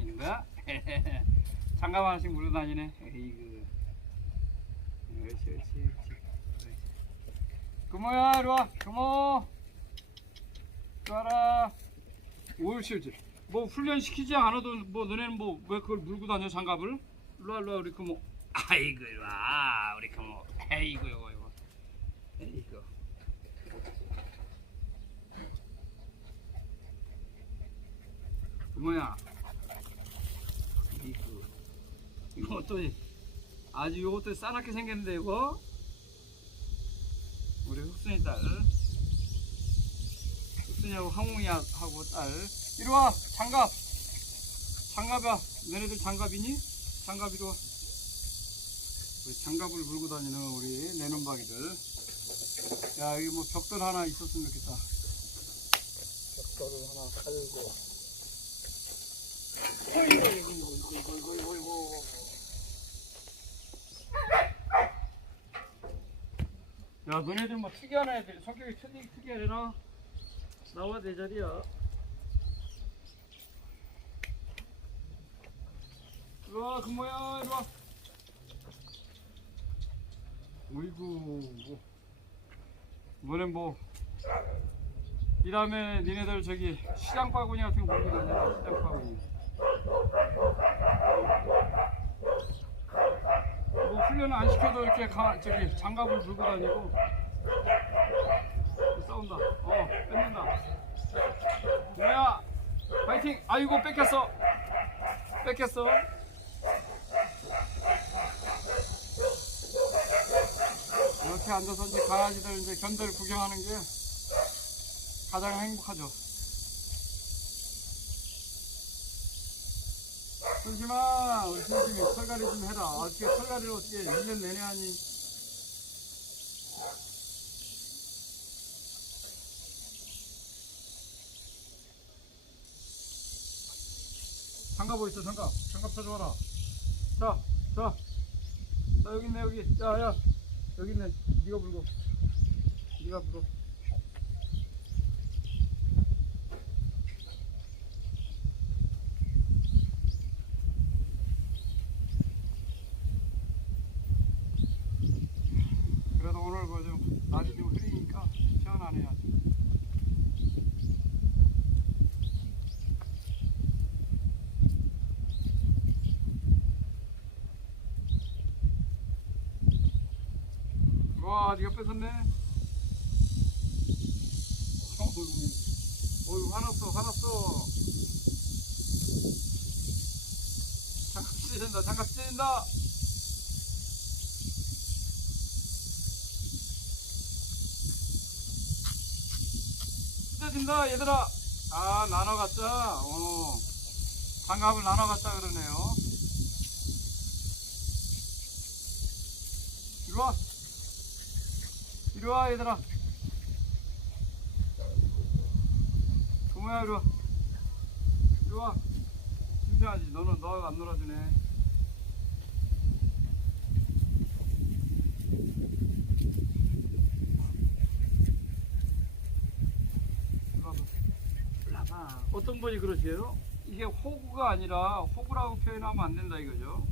다니는 거야? 장갑 하나씩 물고 다니네. 그렇지. 금호야, 이리 와. 금호. 와라. 옳지, 옳지. 뭐 훈련 시키지 않아도 뭐 너네는 뭐 왜 그걸 물고 다녀 장갑을? 일로 와, 일로 와, 우리 금호. 아이고, 이리 와, 우리 금호. 에이구, 이거, 이거. 에이구. 금호야. 이거 이거 또 아주 이것도 싸납게 생겼는데 이거? 우리 흑순이 딸. 흑순이하고 항웅이하고 딸. 이리 와 장갑. 장갑아 너네들 장갑이니? 장갑 이리 와. 우리 장갑을 물고 다니는 우리 내눈박이들. 야 여기 뭐 벽돌 하나 있었으면 좋겠다. 벽돌을 하나 깔고. 어이구, 어이구, 어이구, 어이구, 어이구, 어이구. 야, 너네들 뭐 특이한 애들, 성격이 특이, 특이하려나? 나와, 내 자리야. 이리 와, 금모야, 이리 와. 어이구, 뭐. 너네 뭐. 이 다음에 니네들 저기 시장 바구니 같은 거 몰고 다녀, 시장 바구니. 뭐 훈련을 안 시켜도 이렇게 가, 저기 장갑을 들고 다니고 싸운다. 어, 뺏는다. 뭐야? 파이팅! 아이고 뺏겼어. 뺏겼어. 이렇게 앉아서 이제 강아지들 이제 견들 구경하는 게 가장 행복하죠. 순심아, 우리 순심이 털갈이 좀 해라. 어떻게 털갈이를 어떻게 1년 내내 하니? 장갑 어디 있어, 장갑. 장갑 쳐줘라. 자, 자. 자, 여기 있네, 여기. 야, 야. 여기 있네. 네가 불고. 네가 불어. 그래도 오늘 뭐좀 날이 좀 흐리니까 시원하네요. 아주. 와, 네가 뺏었네. 어이구, 화났어, 화났어. 장갑 찢어진다, 장갑 찢어진다. 찢어진다 얘들아 아 나눠 갖자 어 장갑을 나눠 갖자 그러네요 이리 와 이리 와 얘들아. 고모야 이리 와. 이리 와. 심심하지. 너는 너가 안 놀아주네. 어떤 분이 그러세요? 이게 호구가 아니라 호구라고 표현하면 안 된다 이거죠.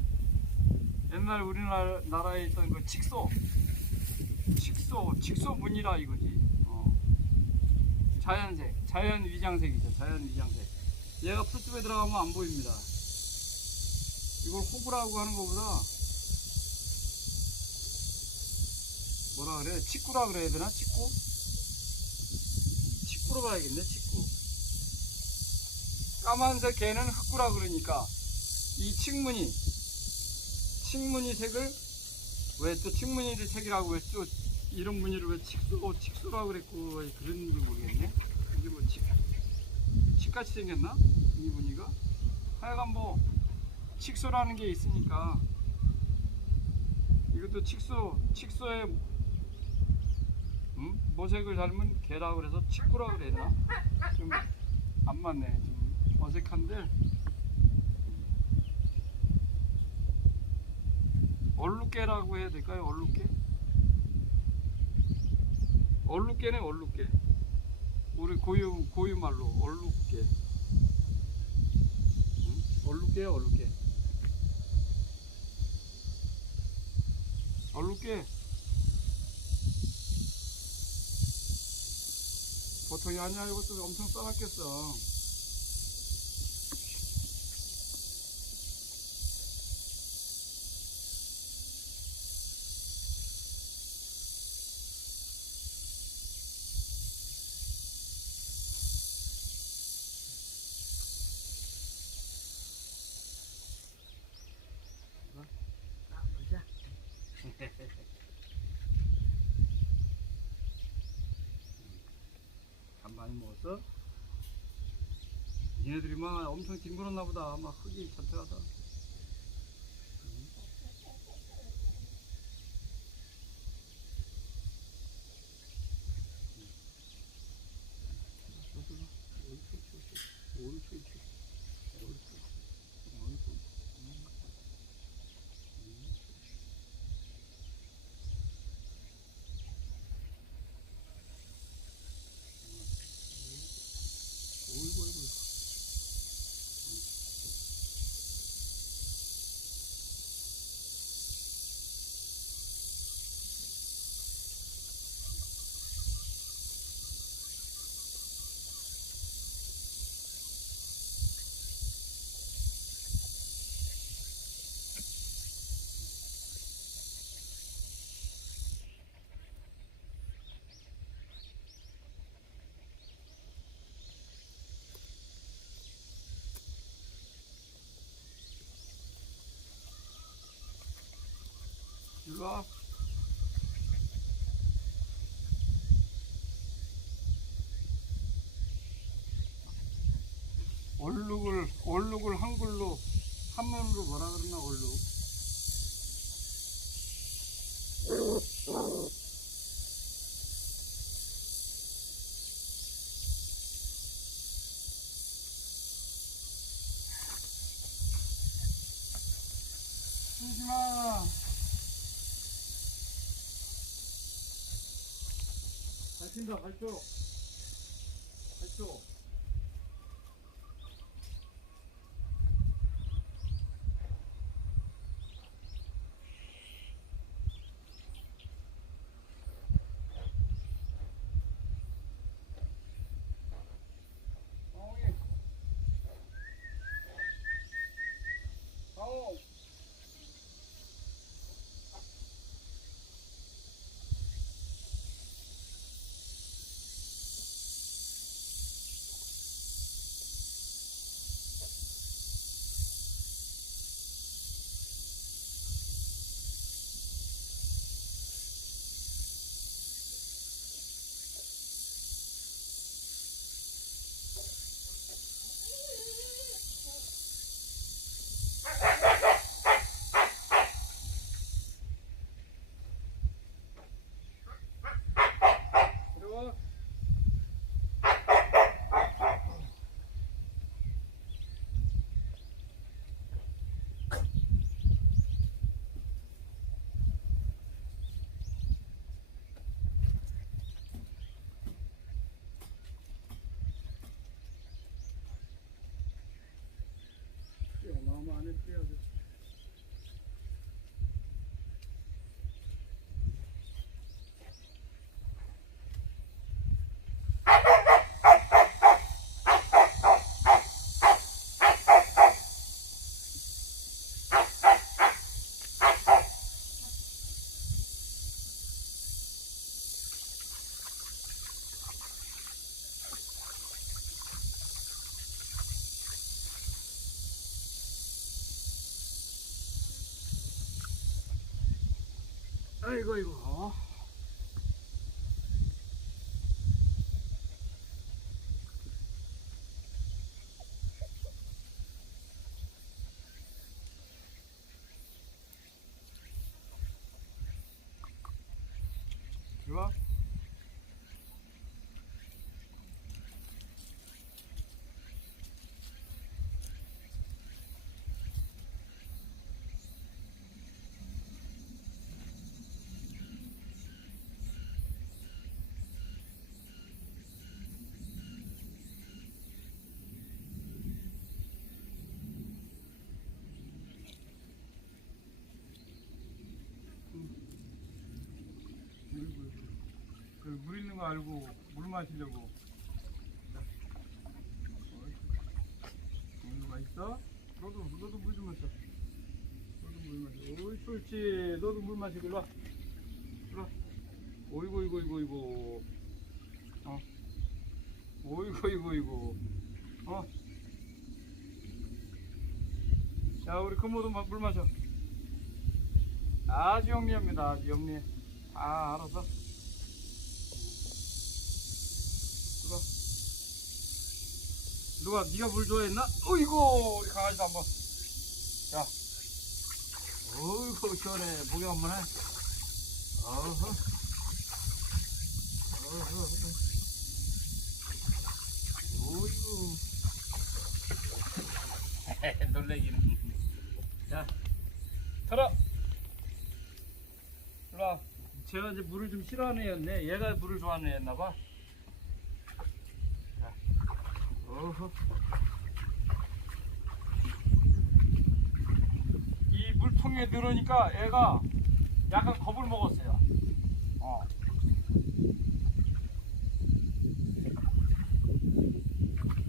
옛날 우리나라 나라에 있던 그 칙소, 칙소, 칙소 문이라 이거지. 어. 자연색, 자연 위장색이죠. 자연 위장색. 얘가 풀숲에 들어가면 안 보입니다. 이걸 호구라고 하는 것보다 뭐라 그래? 치꾸라 그래야 되나? 치꾸? 치꾸로 봐야겠네, 치꾸. 까만색 개는 흑구라 그러니까 이 칡무늬, 칡무늬 색을 왜또 색이라고 왜 또 이런 무늬를 왜 칙소, 칙소라고 그랬고 줄 모르겠네. 이게 뭐 칙, 칙같이 생겼나? 이 무늬가? 하여간 뭐 칙소라는 게 있으니까 이것도 칙소, 칙소의 음? 모색을 닮은 개라 그래서 그래야 되나? 좀 안 맞네. 좀 어색한데. 얼룩개라고 해야 될까요? 얼룩개? 얼룩개네 얼룩개. 우리 고유 고유 말로 얼룩개. 얼룩게 얼룩게 얼룩게 보통이 아니야 이것도 엄청 써놨겠어 많이 먹었어? 얘네들이 막 엄청 뒹굴었나 보다 막 흙이 전태하다 어이구 어이구 일로 와. 얼룩을 얼룩을 한글로 한문으로 뭐라 그러나 얼룩. 수진아. 갈핀다 갈쪽 갈쪽 방울이 방울 그리고 어마 이고 이거 좋아 알고 물 마시려고. 물 맛있어? 너도 너도 물 좀 마셔. 너도 물 마셔. 옳지 옳지. 너도 물 마시고 일로 와. 일로 와. 오이고 이고 이고 이고. 어. 오이고 이고 이고. 어. 자 우리 금모도 마- 물 마셔. 아주 영리합니다. 아주 영리해. 아 알아서. 누가 누가 네가 물 좋아했나? 어이구 우리 강아지도 한번. 자. 어이구 시원해. 목욕 한번 해. 어허. 어허. 어이구. 놀래기는. 자, 털어. 일로 와. 제가 이제 물을 좀 싫어하는 애였네. 얘가 물을 좋아하는 애였나봐. 이 물통에 늘으니까 애가 약간 겁을 먹었어요. 어.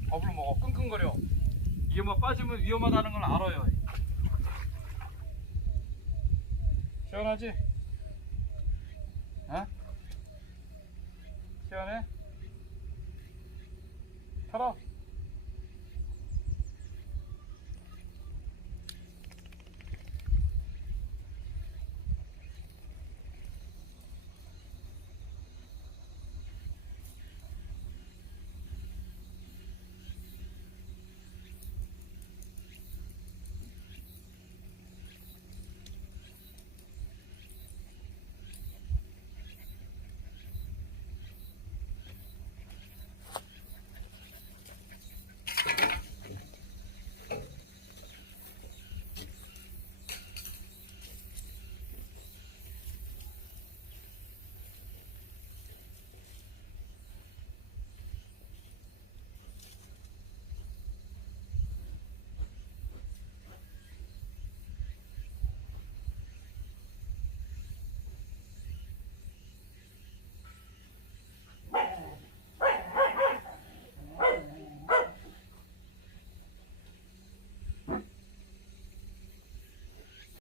겁을 먹어. 끙끙거려. 이게 뭐 빠지면 위험하다는 걸 알아요. 시원하지? 어? 시원해? 털어.